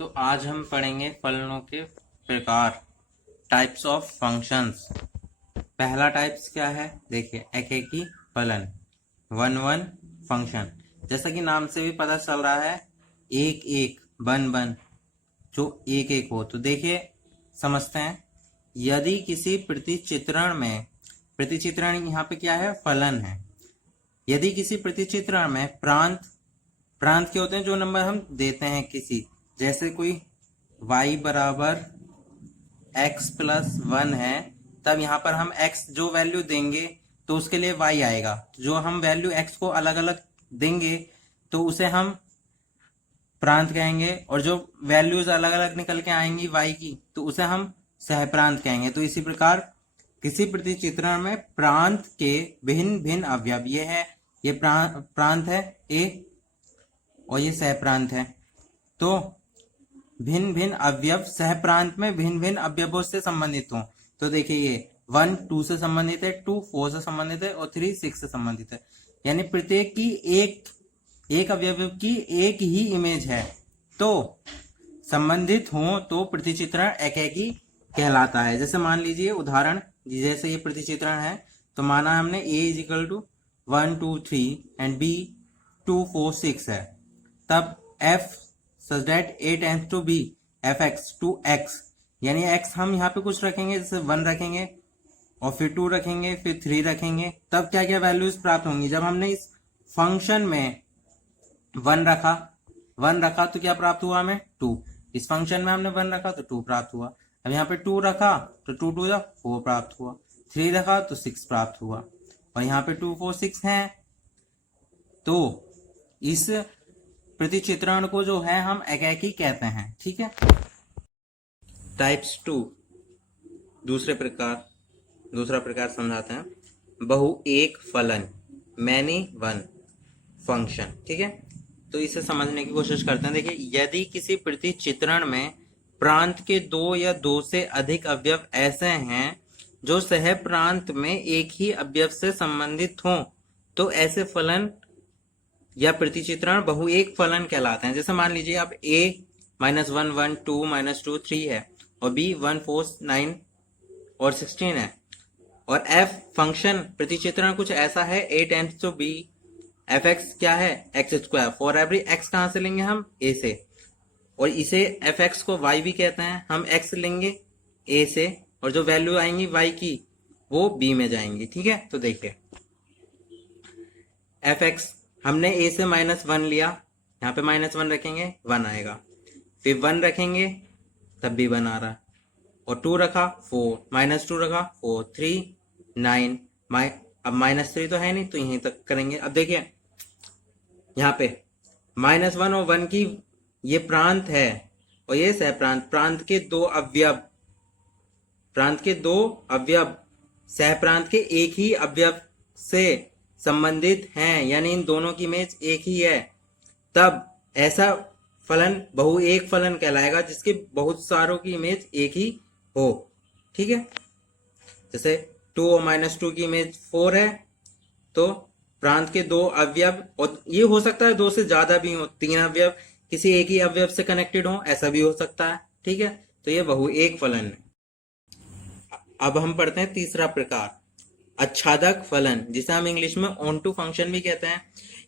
तो आज हम पढ़ेंगे फलनों के प्रकार, टाइप्स ऑफ फंक्शंस। पहला टाइप्स क्या है, देखिए एकेकी फलन, वन वन फंक्शन। जैसा कि नाम से भी पता चल रहा है, एक एक बन बन, जो एक एक हो। तो देखिए समझते हैं, यदि किसी प्रतिचित्रण में, प्रतिचित्रण यहाँ पे क्या है, फलन है। यदि किसी प्रतिचित्रण में प्रांत, प्रांत क्या होते हैं, जो नंबर हम देते हैं किसी, जैसे कोई y बराबर x प्लस 1 है, तब यहाँ पर हम x जो वैल्यू देंगे तो उसके लिए y आएगा। जो हम वैल्यू x को अलग अलग देंगे तो उसे हम प्रांत कहेंगे, और जो वैल्यूज अलग अलग निकल के आएंगी y की तो उसे हम सहप्रांत कहेंगे। तो इसी प्रकार किसी प्रतिचित्रण में प्रांत के भिन्न भिन्न अवयव, ये है, ये प्रांत है a और ये सहप्रांत है। तो भिन्न भिन्न अवयव सहप्रांत में भिन्न भिन्न अवयवों से संबंधित हों। तो देखिए ये 1 2 से संबंधित है, 2 4 से संबंधित है और 3 6 से संबंधित है। यानी प्रत्येक की एक अवयव की एक ही इमेज है, तो संबंधित हो तो प्रतिचित्रण एकेकी कहलाता है। जैसे मान लीजिए उदाहरण, जैसे ये प्रतिचित्रण है, तो माना हमने a is equal to 1 2 3 and b 2 4 6 है, तब f such that a tends to b fx to x, यानी x हम यहाँ पे कुछ रखेंगे, जैसे 1 रखेंगे और फिर 2 रखेंगे, फिर 3 रखेंगे, तब क्या क्या वैल्यूज प्राप्त होंगी। जब हमने इस फंक्शन में 1 रखा तो क्या प्राप्त हुआ हमें, 2। इस फंक्शन में हमने 1 रखा तो 2 प्राप्त हुआ। अब यहाँ पे 2 रखा तो 2 2 4 प्राप्त हुआ, 3 रखा तो 6 प्राप्त हुआ, और यहाँ पे 2 4 6 है। तो इस प्रतिचित्रण को जो है हम एकेकी कहते हैं। ठीक है। टाइप्स 2, दूसरा प्रकार समझाते हैं, बहु एक फलन, मैनी वन फंक्शन। ठीक है, तो इसे समझने की कोशिश करते हैं। देखिए, यदि किसी प्रतिचित्रण में प्रांत के 2 या 2 से अधिक अवयव ऐसे हैं जो सह प्रांत में एक ही अवयव से संबंधित हों, तो ऐसे फलन या प्रतिचित्रण बहु एक फलन कहलाते हैं। जैसे मान लीजिए आप a -1 1 2 -2 3 है, और b 1 4 9 और 16 है, और f फंक्शन प्रतिचित्रण कुछ ऐसा है, a tends to b fx क्या है, x square. For every x कहां से लेंगे हम, a से, और इसे fx को y भी कहते हैं। हम x लेंगे a से, और जो वैल्यू आएंगी y की वो b में जाएंगी। ठीक है, तो देखिए fx हमने a से -1 लिया, यहाँ पे -1 रखेंगे 1 आएगा, फिर 1 रखेंगे तब भी 1 आ रहा, और 2 रखा 4, -2 रखा 4 3 9, अब -3 तो है नहीं तो यहीं तक करेंगे। अब देखिए यहाँ पे -1 और 1 की ये प्रांत है और ये सहप्रांत, प्रांत के दो अवयव सहप्रांत के एक ही अवयव से संबंधित हैं, यानी इन दोनों की इमेज एक ही है, तब ऐसा फलन बहु एक फलन कहलाएगा जिसके बहुत सारों की इमेज एक ही हो। ठीक है, जैसे 2 और -2 की इमेज 4 है, तो प्रांत के 2 अवयव, और ये हो सकता है 2 से ज्यादा भी हो, 3 अवयव किसी एक ही अवयव से कनेक्टेड हो, ऐसा भी हो सकता है। ठीक है, तो ये बहु एक फलन है। अब हम पढ़ते हैं तीसरा प्रकार, आच्छादक फलन, जिसे हम इंग्लिश में ऑन टू फंक्शन भी कहते हैं।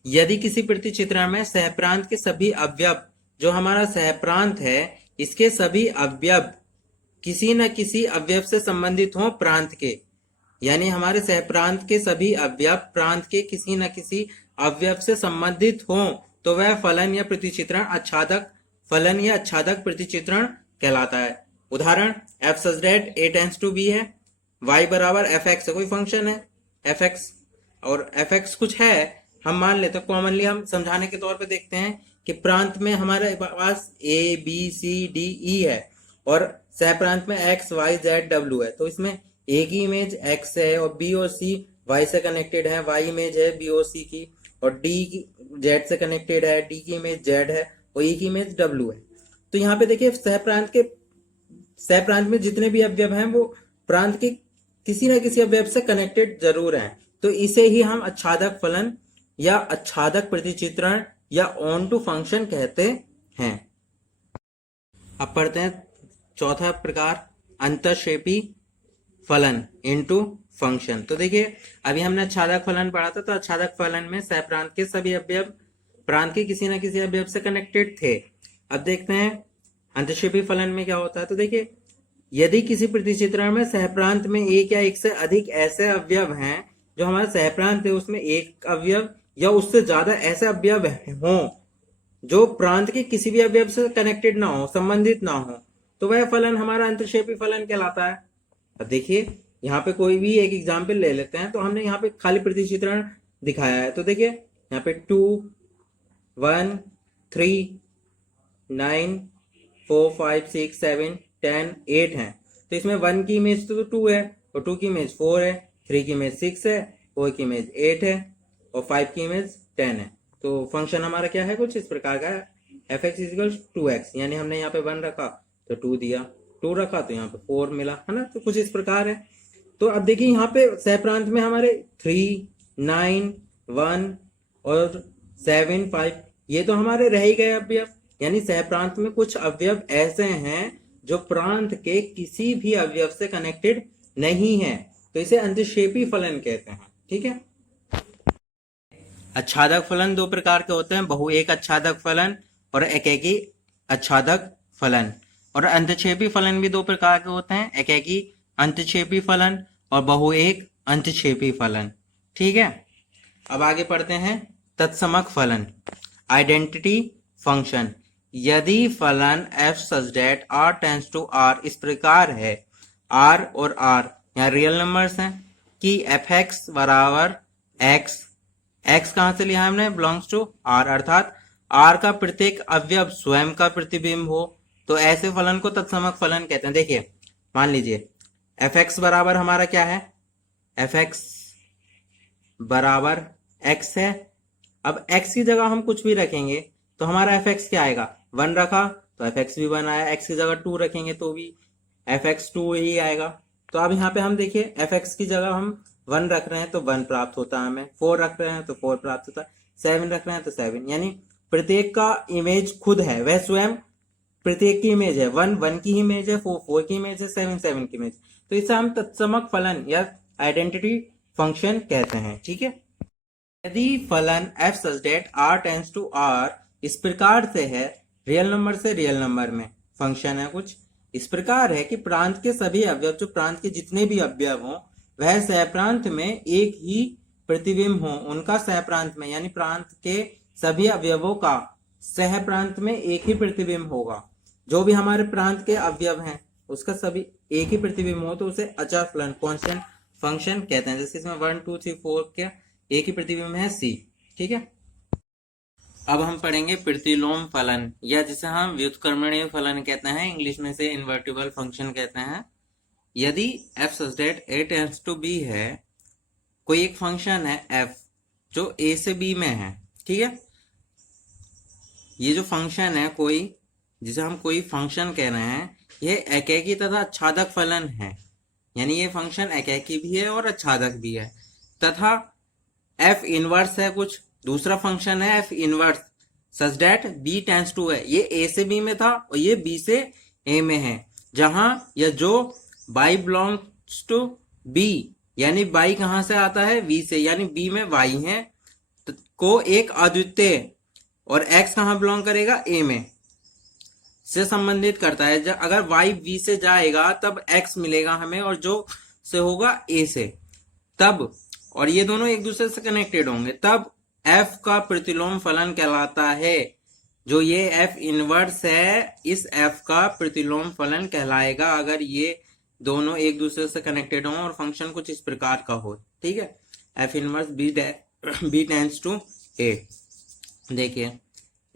यदि किसी प्रतिचित्रण में सहप्रांत के सभी अवयव, जो हमारा सहप्रांत है, इसके सभी अवयव किसी न किसी अवयव से संबंधित हों प्रांत के, यानी हमारे सहप्रांत के सभी अवयव प्रांत के किसी न किसी अवयव से संबंधित हों, तो वह फलन या प्रतिचित्रण आच्छादक फलन या आच्छादक प्रतिचित्रण कहलाता है। उदाहरण, f such that a tends to b है, y बराबर fx है, कोई फंक्शन है fx, और fx कुछ है, हम मान लेते हैं, कॉमनली हम समझाने के तौर पे देखते हैं कि प्रांत में हमारे पास a b c d e है, और सहप्रांत में x y z w है, तो इसमें a की इमेज x है और b और c y से कनेक्टेड है, y इमेज है b और c की, और d z से कनेक्टेड है, d की इमेज z है और e की इमेज w है। तो यहाँ पे देखिए सहप्रांत में जितने भी अवयव हैं वो प्रांत के किसी न किसी अवयव से कनेक्टेड जरूर हैं, तो इसे ही हम आच्छादक फलन या आच्छादक प्रतिचित्रण या ऑन टू फंक्शन कहते हैं। अब पढ़ते हैं चौथा प्रकार, अंतःक्षेपी फलन इनटू फंक्शन। तो देखिए अभी हमने अच्छादक फलन पढ़ा था, तो अच्छादक फलन में सहप्रांत के सभी अवयव प्रांत के किसी न किसी अवयव से कनेक्टेड थे। अब देखते हैं अंतःक्षेपी फलन में क्या होता है। तो देखिए यदि किसी प्रतिचित्रण में सहप्रांत में एक या एक से अधिक ऐसे अवयव हैं, जो हमारा सहप्रांत है उसमें एक अवयव या उससे ज्यादा ऐसे अवयव हों जो प्रांत के किसी भी अवयव से कनेक्टेड ना हो, संबंधित ना हो, तो वह फलन हमारा अंतःक्षेपी फलन कहलाता है। अब देखिए यहाँ पे कोई भी एक एग्जाम्पल ले लेते हैं। तो हमने यहाँ पे खाली प्रतिचित्रण दिखाया है। तो देखिए यहाँ पे 2 1 3 9 4 5 6 7 10 8 है। तो इसमें 1 की इमेज तो 2 है, और 2 की इमेज 4 है, 3 की इमेज 6 है, 4 की इमेज 8 है, और 5 की इमेज 10 है। तो फंक्शन हमारा क्या है, कुछ इस प्रकार का है, f(x = 2x), यानी हमने यहाँ पे 1 रखा तो 2 दिया, 2 रखा तो यहाँ पे 4 मिला, है ना। तो कुछ इस प्रकार है। तो अब देखिए यहाँ पे सहप्रांत में हमारे 3 9 1 और 7 5 ये तो हमारे रह ही गए अवयव, यानी सहप्रांत में कुछ अवयव ऐसे हैं जो प्रांत के किसी भी अवयव से कनेक्टेड नहीं है, तो इसे अंतःक्षेपी फलन कहते हैं। ठीक है। अच्छादक फलन दो प्रकार के होते हैं, बहुएक अच्छादक फलन और एकेकी अच्छादक फलन। और अंतःक्षेपी फलन भी दो प्रकार के होते हैं, एकेकी अंतःक्षेपी फलन और बहुएक अंतःक्षेपी फलन। ठीक है। अब आगे पढ़ते हैं तत्समक फलन, आइडेंटिटी फंक्शन। यदि फलन f such that r tends to r इस प्रकार है, r और r यहाँ रियल नंबर्स हैं, कि f(x) बराबर x, x कहां से लिया हमने, बिलोंग्स टू r, अर्थात r का प्रत्येक अवयव स्वयं का प्रतिबिंब हो, तो ऐसे फलन को तत्समक फलन कहते हैं। देखिए मान लीजिए f(x) बराबर हमारा क्या है, f(x) बराबर x है। अब x की जगह हम कुछ भी रखेंगे तो हमारा f(x) क्या आएगा, 1 रखा तो f(x) भी 1 आया, x की जगह 2 रखेंगे तो भी f(x) 2 ही आएगा। तो अब यहाँ पे हम देखिए f(x) की जगह हम 1 रख रहे हैं तो 1 प्राप्त होता है हमें, 4 रख रहे हैं तो 4 प्राप्त होता है, 7 रख रहे हैं तो 7, यानी प्रत्येक का इमेज खुद है, वह स्वयं प्रत्येक की इमेज है, 1 1 की इमेज है, 4 4 की इमेज है, 7 7 की इमेज। तो इसे हम तत्समक फलन या आइडेंटिटी फंक्शन कहते हैं। ठीक है। यदि फलन f such that r tends to r इस प्रकार से है, रियल नंबर से रियल नंबर में फंक्शन है, कुछ इस प्रकार है कि प्रांत के सभी अवयव, जो प्रांत के जितने भी अवयव हों, वह सहप्रांत में एक ही प्रतिबिंब हो, उनका सहप्रांत में, यानी प्रांत के सभी अवयवों का सहप्रांत में एक ही प्रतिबिंब होगा। जो भी हमारे प्रांत के अवयव हैं उसका सभी एक ही प्रतिबिंब हो तो उसे अचर फलन, कांस्टेंट फंक्शन कहते हैं। जैसे इसमें 1 2 3 4 के एक ही प्रतिबिंब है c। ठीक है। अब हम पढ़ेंगे प्रतिलोम फलन, या जिसे हम व्युत्क्रमणीय फलन कहते हैं, इंग्लिश में से इन्वर्टिबल फंक्शन कहते हैं। यदि f such that a tends to b है, कोई एक फंक्शन है f जो a से b में है, ठीक है। ये जो फंक्शन है कोई, जिसे हम कोई फंक्शन कह रहे हैं, यह एकेकी तथा अच्छादक फलन है, यानी ये फंक्शन एकेकी भी है और अच्छादक भी है। तथा f इनवर्स है, कुछ दूसरा फंक्शन है f inverse such that b tends to है, ये a से b में था और ये b से a में है, जहां यह जो y बिलोंग्स टू b, यानी y कहां से आता है, v से, यानी b में y है को एक अद्वितीय, और x कहां बिलोंग करेगा, a में, से संबंधित करता है। जब अगर y v से जाएगा तब x मिलेगा हमें, और जो से होगा a से, तब, और ये दोनों एक दूसरे से कनेक्टेड होंगे, तब f का प्रतिलोम फलन कहलाता है। जो ये f इनवर्स है, इस f का प्रतिलोम फलन कहलाएगा अगर ये दोनों एक दूसरे से कनेक्टेड हों और फंक्शन कुछ इस प्रकार का हो। ठीक है। f inverse b tends to a, देखिए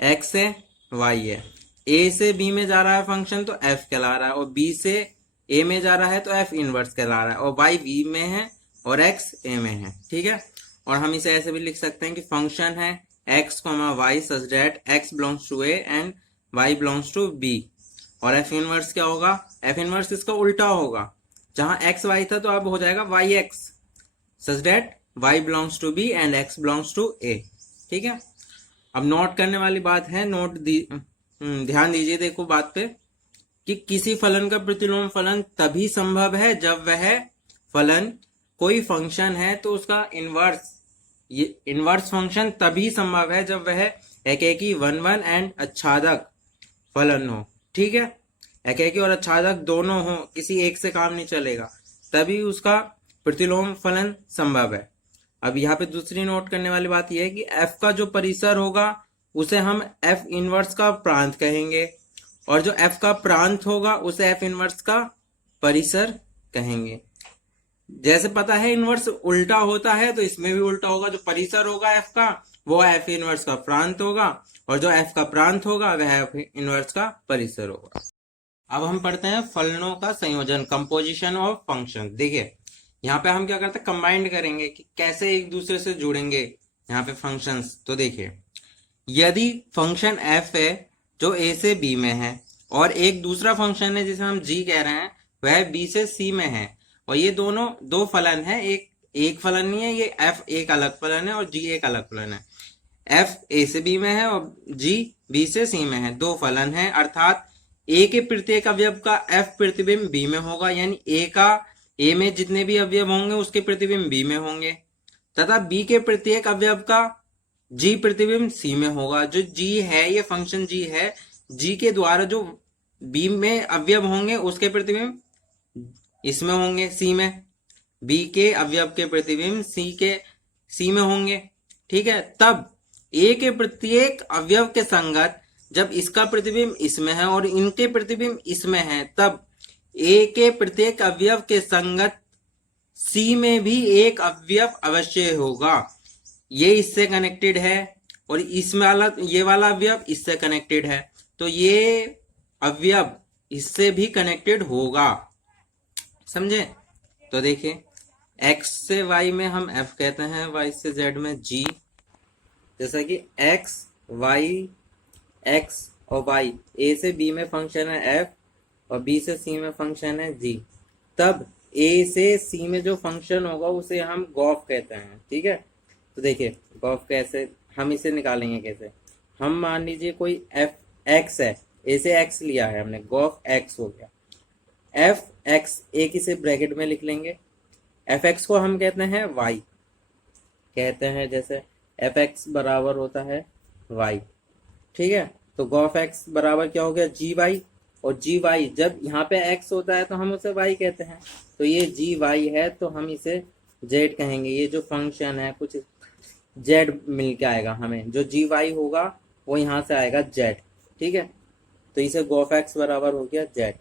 x है y है, a से b में जा रहा है फंक्शन तो f कहला रहा है, और b से a में जा रहा है तो f इनवर्स कहला रहा है, और y v में है और x a में है। ठीक है। और हम इसे ऐसे भी लिख सकते हैं कि फंक्शन है x, y such that x belongs to a and y belongs to b, और f इनवर्स क्या होगा, f इनवर्स इसका उल्टा होगा, जहां x y था तो अब हो जाएगा yx such that y belongs to b and x belongs to a। ठीक है। अब नोट करने वाली बात है, ध्यान दीजिए, देखो बात पे, कि किसी फलन का प्रतिलोम फलन तभी संभव है जब वह फलन कोई फंक्शन है तो उसका इनवर्स, ये इनवर्स फंक्शन तभी संभव है जब वह एकेकी वन वन एंड आच्छादक फलन हो। ठीक है, एकेकी और आच्छादक दोनों हो, किसी एक से काम नहीं चलेगा, तभी उसका प्रतिलोम फलन संभव है। अब यहाँ पे दूसरी नोट करने वाली बात यह है कि f का जो परिसर होगा उसे हम f इनवर्स का प्रांत कहेंगे, और जो f का प्रांत होगा उसे f इनवर्स का परिसर कहेंगे। जैसे पता है इनवर्स उल्टा होता है, तो इसमें भी उल्टा होगा। जो परिसर होगा f का वो f इनवर्स का प्रांत होगा, और जो f का प्रांत होगा वह f इनवर्स का परिसर होगा। अब हम पढ़ते हैं फलनों का संयोजन, कंपोजिशन ऑफ फंक्शन। देखिए यहाँ पे हम क्या करते हैं, कंबाइंड करेंगे कि कैसे एक दूसरे से जुड़ेंगे यहाँ पे फंक्शंस। तो देखिए, यदि फंक्शन f है जो a से b में है, और एक दूसरा फंक्शन है जिसे हम g कह रहे हैं वह b से c में है, और ये दोनों दो फलन है, एक फलन नहीं है, ये f एक अलग फलन है और g एक अलग फलन है। f a से b में है और g b से c में है, दो फलन है, अर्थात a के प्रत्येक अवयव का f प्रतिबिंब b में होगा, यानी a में जितने भी अवयव होंगे उसके प्रतिबिंब b में होंगे, तथा b के प्रत्येक अवयव का g प्रतिबिंब c में होगा। जो g है, ये फंक्शन g है, g के द्वारा जो b में अवयव होंगे उसके प्रतिबिंब इसमें होंगे c में, b के अवयव के प्रतिबिंब c में होंगे। ठीक है, तब a के प्रत्येक अवयव के संगत जब इसका प्रतिबिंब इसमें है और इनके प्रतिबिंब इसमें है, तब a के प्रत्येक अवयव के संगत c में भी एक अवयव अवश्य होगा। ये इससे कनेक्टेड है और इसमें वाला, ये वाला अवयव इससे कनेक्टेड है, तो ये अवयव इससे भी कनेक्टेड होगा। समझे? तो देखिए, x से y में हम f कहते हैं, y से z में g, जैसा कि x और y a से b में फंक्शन है f और b से c में फंक्शन है g, तब a से c में जो फंक्शन होगा उसे हम गॉफ कहते हैं। ठीक है, तो देखिए गॉफ कैसे हम इसे निकालेंगे, कैसे हम मान लीजिए कोई f x है, a से x लिया है हमने, गॉफ x हो गया। f x एक इसे ब्रैकेट में लिख लेंगे, f x को हम कहते हैं y कहते हैं, जैसे f x बराबर होता है y। ठीक है, तो गॉफ x बराबर क्या हो गया, जी वाई, और जी वाई जब यहाँ पे x होता है तो हम उसे y कहते हैं, तो ये जी वाई है तो हम इसे z कहेंगे। ये जो फंक्शन है कुछ z मिल के आएगा हमें, जो जी वाई होगा वो यहाँ से आएगा z। ठीक है, तो इसे गॉफ x बराबर हो गया z।